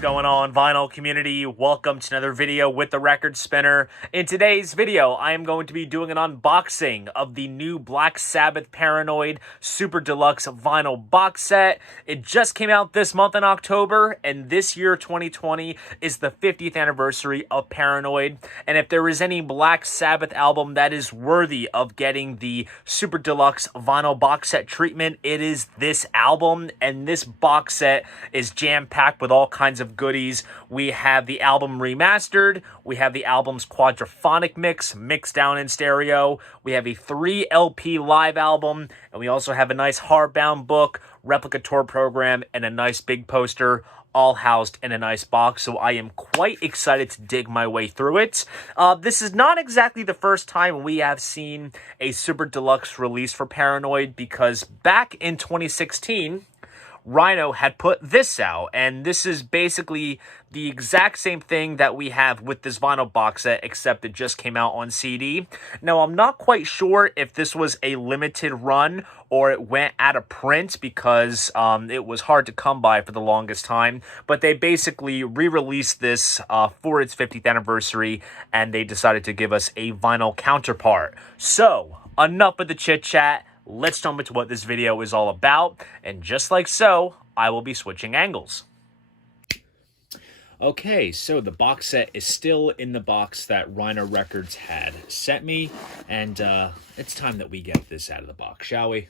going on, vinyl community? Welcome to another video with the Record Spinner. In today's video, I am going to be doing an unboxing of the new Black Sabbath Paranoid Super Deluxe vinyl box set. It just came out this month in October, and this year, 2020, is the 50th anniversary of Paranoid. And if there is any Black Sabbath album that is worthy of getting the Super Deluxe vinyl box set treatment, it is this album. And this box set is jam-packed with all kinds of goodies. We have the album remastered, we have the album's quadraphonic mixed down in stereo, we have a 3 LP live album, and we also have a nice hardbound book, replica tour program, and a nice big poster, all housed in a nice box. So I am quite excited to dig my way through it. This is not exactly the first time we have seen a Super Deluxe release for Paranoid, because back in 2016, Rhino had put this out, and this is basically the exact same thing that we have with this vinyl box set, except it just came out on CD. Now, I'm not quite sure if this was a limited run or it went out of print, because it was hard to come by for the longest time, but they basically re-released this for its 50th anniversary, and they decided to give us a vinyl counterpart. So, enough with the chit-chat. Let's jump into what this video is all about, and just like so, I will be switching angles. Okay, so the box set is still in the box that Rhino Records had sent me, and it's time that we get this out of the box, shall we?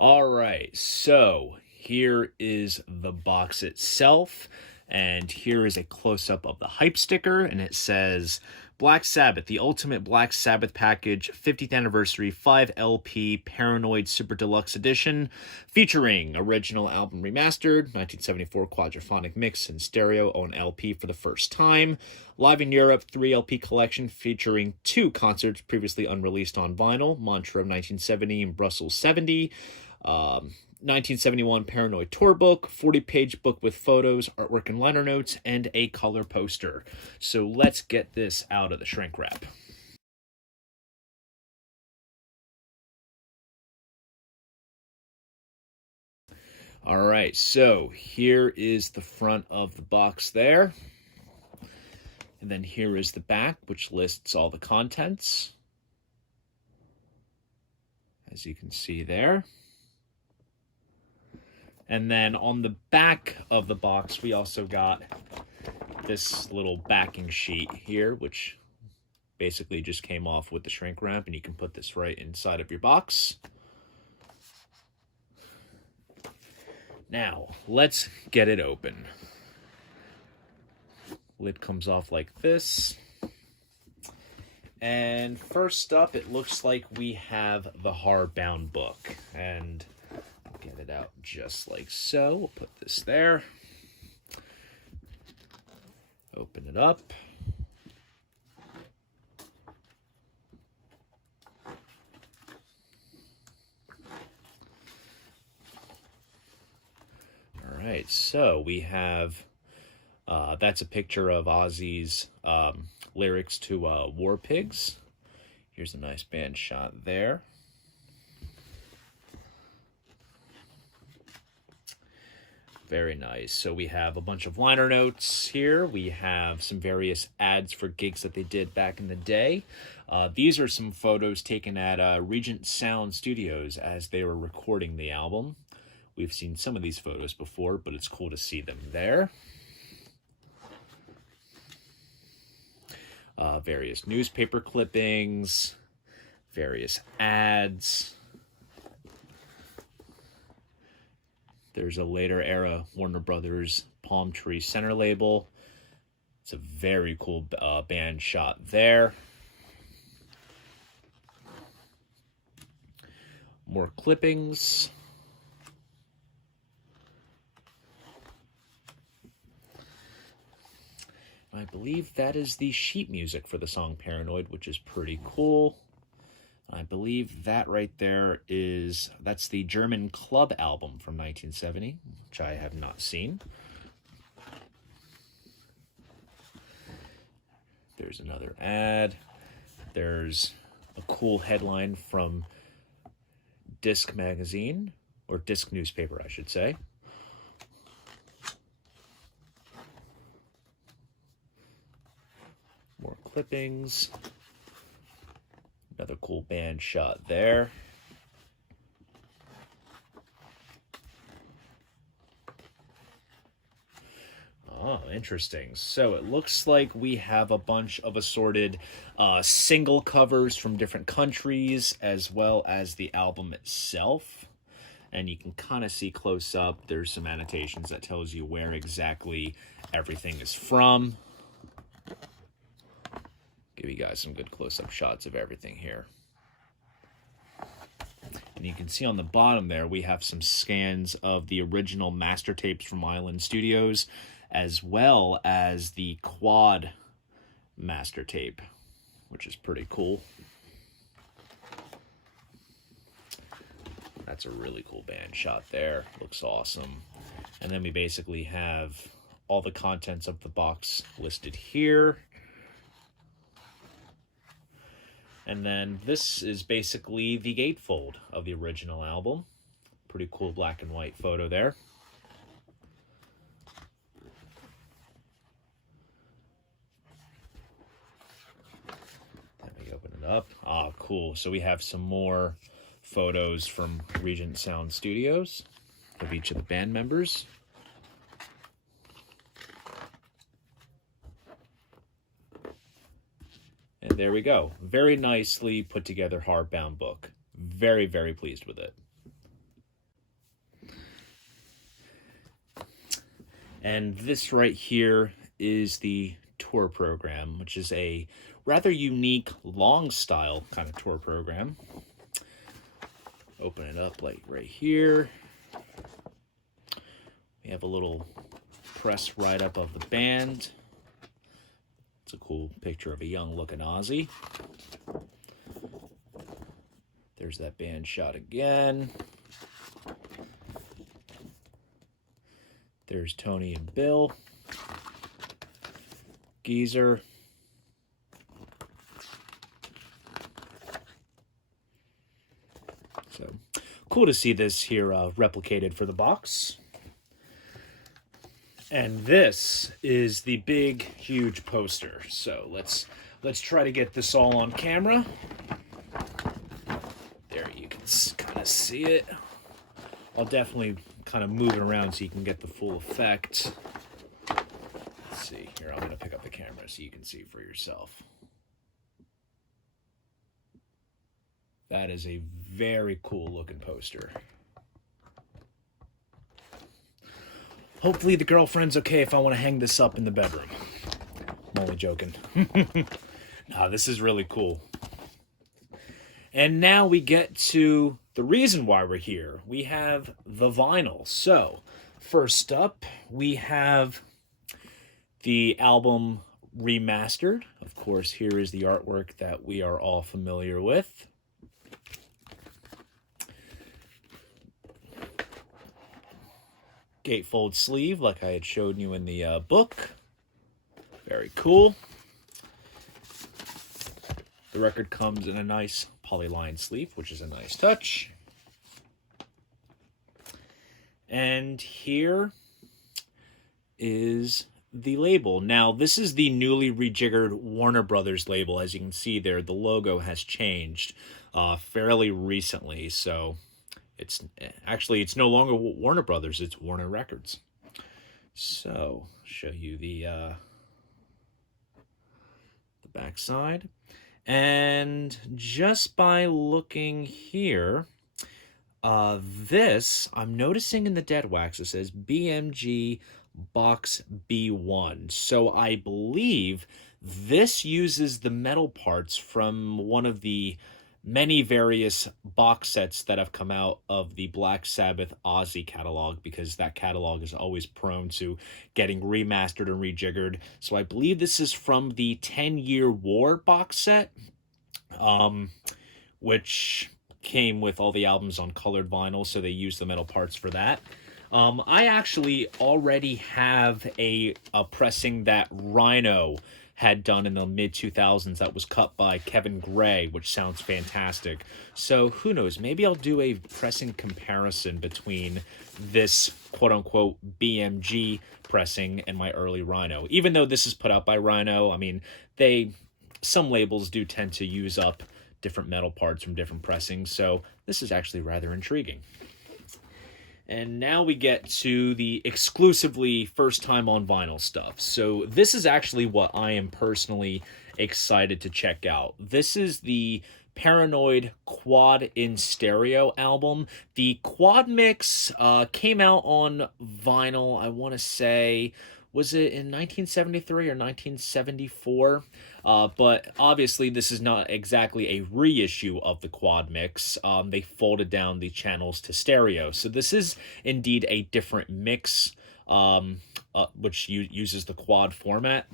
Alright, so here is the box itself. And here is a close-up of the hype sticker, and it says, Black Sabbath, the ultimate Black Sabbath package, 50th anniversary, 5 LP Paranoid Super Deluxe Edition, featuring original album remastered, 1974 quadraphonic mix in stereo on LP for the first time, live in Europe, 3 LP collection featuring 2 concerts previously unreleased on vinyl, Montreux 1970 and Brussels 70, 1971 Paranoid Tour Book, 40-page book with photos, artwork, and liner notes, and a color poster. So let's get this out of the shrink wrap. Alright, so here is the front of the box there. And then here is the back, which lists all the contents, as you can see there. And then on the back of the box, we also got this little backing sheet here, which basically just came off with the shrink wrap, and you can put this right inside of your box. Now, let's get it open. Lid comes off like this. And first up, it looks like we have the hardbound book. And get it out just like so. We'll put this there. Open it up. All right, so we have, that's a picture of Ozzy's lyrics to War Pigs. Here's a nice band shot there. Very nice. So we have a bunch of liner notes here. We have some various ads for gigs that they did back in the day. These are some photos taken at Regent Sound Studios as they were recording the album. We've seen some of these photos before, but it's cool to see them there. Various newspaper clippings, various ads. There's a later era Warner Brothers Palm Tree Center label. It's a very cool band shot there. More clippings. I believe that is the sheet music for the song Paranoid, which is pretty cool. I believe that right there that's the German Club album from 1970, which I have not seen. There's another ad. There's a cool headline from disc magazine, or disc newspaper, I should say. More clippings. Another cool band shot there. Oh, interesting. So it looks like we have a bunch of assorted single covers from different countries, as well as the album itself. And you can kind of see close up, there's some annotations that tells you where exactly everything is from. Give you guys some good close-up shots of everything here. And you can see on the bottom there, we have some scans of the original master tapes from Island Studios, as well as the quad master tape, which is pretty cool. That's a really cool band shot there. Looks awesome. And then we basically have all the contents of the box listed here. And then this is basically the gatefold of the original album. Pretty cool black and white photo there. Let me open it up. Ah, cool. So we have some more photos from Regent Sound Studios of each of the band members. And there we go. Very nicely put together hardbound book. Very, very pleased with it. And this right here is the tour program, which is a rather unique long style kind of tour program. Open it up like right here. We have a little press write-up of the band. It's a cool picture of a young-looking Ozzy. There's that band shot again. There's Tony and Bill. Geezer. So, cool to see this here replicated for the box. And this is the big, huge poster. So let's try to get this all on camera. There, you can kind of see it. I'll definitely kind of move it around so you can get the full effect. Let's see. Here, I'm going to pick up the camera so you can see for yourself. That is a very cool looking poster. Hopefully the girlfriend's okay if I want to hang this up in the bedroom. I'm only joking. Nah, this is really cool. And now we get to the reason why we're here. We have the vinyl. So, first up, we have the album remastered. Of course, here is the artwork that we are all familiar with. Gatefold sleeve, like I had showed you in the book. Very cool. The record comes in a nice polyline sleeve, which is a nice touch. And here is the label. Now, this is the newly rejiggered Warner Brothers label. As you can see there, the logo has changed fairly recently, so it's no longer Warner Brothers, it's Warner Records. So, show you the back side. And just by looking here, this, I'm noticing in the dead wax, it says BMG Box B1. So I believe this uses the metal parts from one of the many various box sets that have come out of the Black Sabbath Ozzy catalog, because that catalog is always prone to getting remastered and rejiggered. So I believe this is from the 10-Year War box set, which came with all the albums on colored vinyl, so they used the metal parts for that. I actually already have a pressing that Rhino had done in the mid-2000s that was cut by Kevin Gray, which sounds fantastic. So who knows, maybe I'll do a pressing comparison between this quote-unquote BMG pressing and my early Rhino. Even though this is put out by Rhino, I mean, some labels do tend to use up different metal parts from different pressings, so this is actually rather intriguing. And now we get to the exclusively first time on vinyl stuff. So this is actually what I am personally excited to check out. This is the Paranoid Quad in Stereo album. The Quad Mix came out on vinyl, I want to say, was it in 1973 or 1974? But obviously this is not exactly a reissue of the Quad Mix. They folded down the channels to stereo. So this is indeed a different mix, which uses the quad format.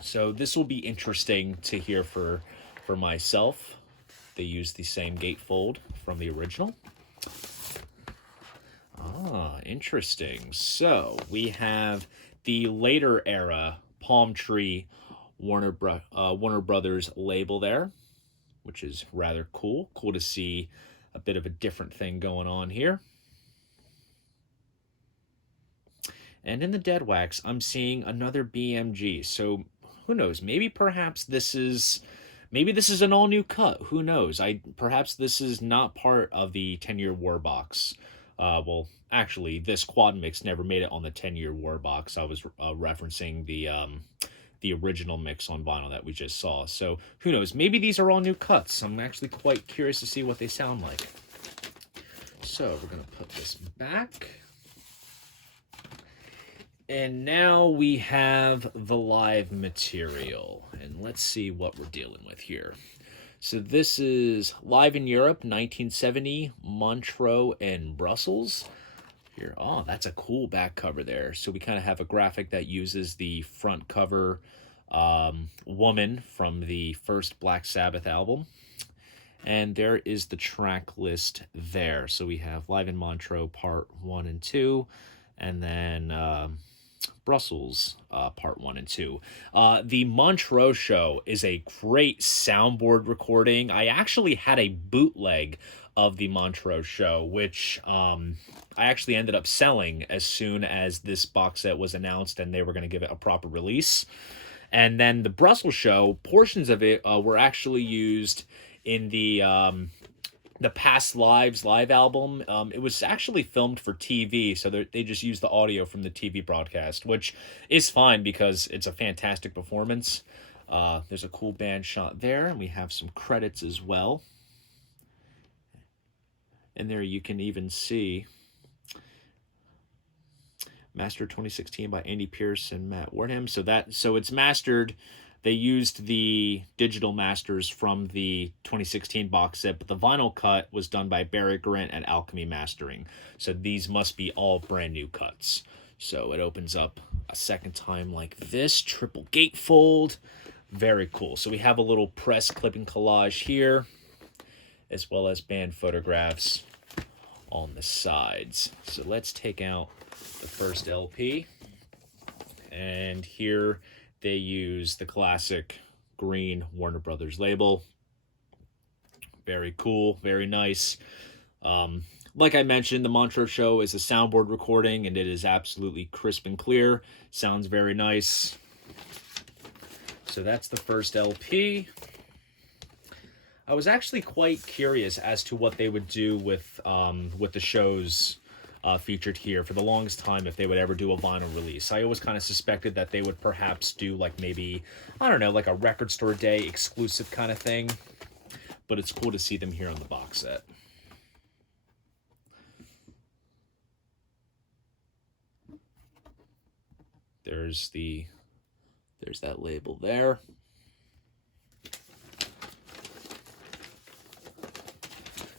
So this will be interesting to hear for myself. They use the same gatefold from the original. Interesting. So we have the later era Palm Tree Warner Brothers label there, which is rather cool. Cool to see a bit of a different thing going on here. And in the dead wax, I'm seeing another BMG. So who knows? Maybe this is an all new cut. Who knows? Perhaps this is not part of the 10-year war box. Well, actually, this Quad Mix never made it on the 10-year war box. I was referencing the original mix on vinyl that we just saw. So who knows? Maybe these are all new cuts. I'm actually quite curious to see what they sound like. So we're going to put this back. And now we have the live material. And let's see what we're dealing with here. So this is live in Europe, 1970, Montreux and Brussels. Here, oh, that's a cool back cover there. So we kind of have a graphic that uses the front cover woman from the first Black Sabbath album. And there is the track list there. So we have Live in Montreux Part 1 and 2, and then Brussels Part 1 and 2. The Montreux show is a great soundboard recording. I actually had a bootleg of the Montreux show, which I actually ended up selling as soon as this box set was announced and they were going to give it a proper release. And then the Brussels show, portions of it were actually used in the Past Lives live album. It was actually filmed for TV, so they just used the audio from the TV broadcast, which is fine because it's a fantastic performance. There's a cool band shot there, and we have some credits as well. And there you can even see Mastered 2016 by Andy Pierce and Matt Wardham. So it's mastered. They used the digital masters from the 2016 box set, but the vinyl cut was done by Barry Grant at Alchemy Mastering. So these must be all brand new cuts. So it opens up a second time like this, triple gatefold. Very cool. So we have a little press clipping collage here, as well as band photographs on the sides. So let's take out the first LP. And here they use the classic green Warner Brothers label. Very cool, very nice. Like I mentioned, the Montreux show is a soundboard recording, and it is absolutely crisp and clear. Sounds very nice. So that's the first LP. I was actually quite curious as to what they would do with the shows featured here for the longest time, if they would ever do a vinyl release. I always kind of suspected that they would perhaps do like maybe, I don't know, like a record store day exclusive kind of thing. But it's cool to see them here on the box set. There's that label there.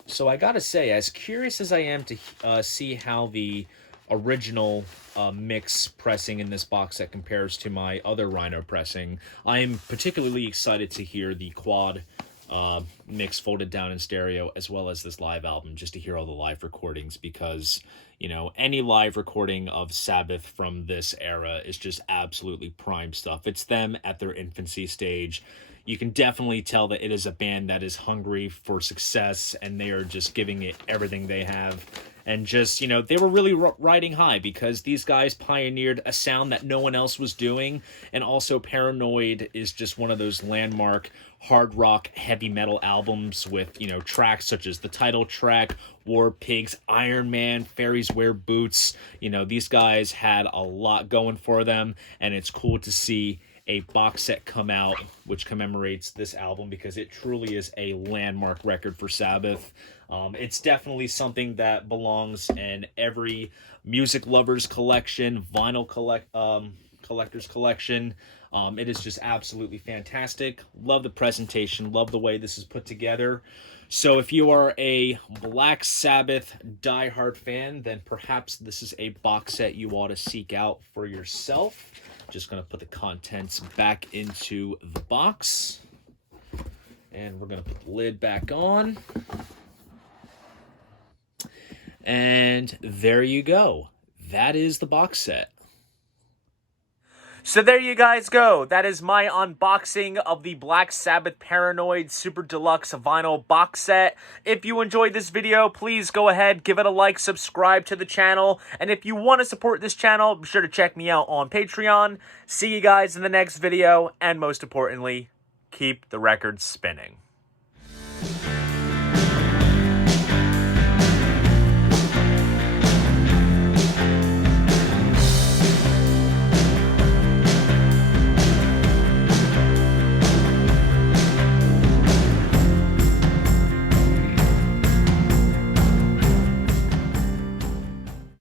So I gotta say, as curious as I am to see how the original mix pressing in this box set compares to my other Rhino pressing, I am particularly excited to hear the quad mix folded down in stereo, as well as this live album, just to hear all the live recordings, because, you know, any live recording of Sabbath from this era is just absolutely prime stuff. It's them at their infancy stage. You can definitely tell that it is a band that is hungry for success, and they are just giving it everything they have. And just, you know, they were really riding high, because these guys pioneered a sound that no one else was doing. And also, Paranoid is just one of those landmark hard rock heavy metal albums with, you know, tracks such as the title track, War Pigs, Iron Man, Fairies Wear Boots. You know, these guys had a lot going for them, and it's cool to see a box set come out which commemorates this album, because it truly is a landmark record for Sabbath. It's definitely something that belongs in every music lover's collection, vinyl collector's collection. It is just absolutely fantastic. Love the presentation, love the way this is put together. So if you are a Black Sabbath diehard fan, then perhaps this is a box set you ought to seek out for yourself. Just going to put the contents back into the box. And we're going to put the lid back on. And there you go. That is the box set. So there you guys go. That is my unboxing of the Black Sabbath Paranoid Super Deluxe Vinyl Box Set. If you enjoyed this video, please go ahead, give it a like, subscribe to the channel. And if you want to support this channel, be sure to check me out on Patreon. See you guys in the next video. And most importantly, keep the records spinning.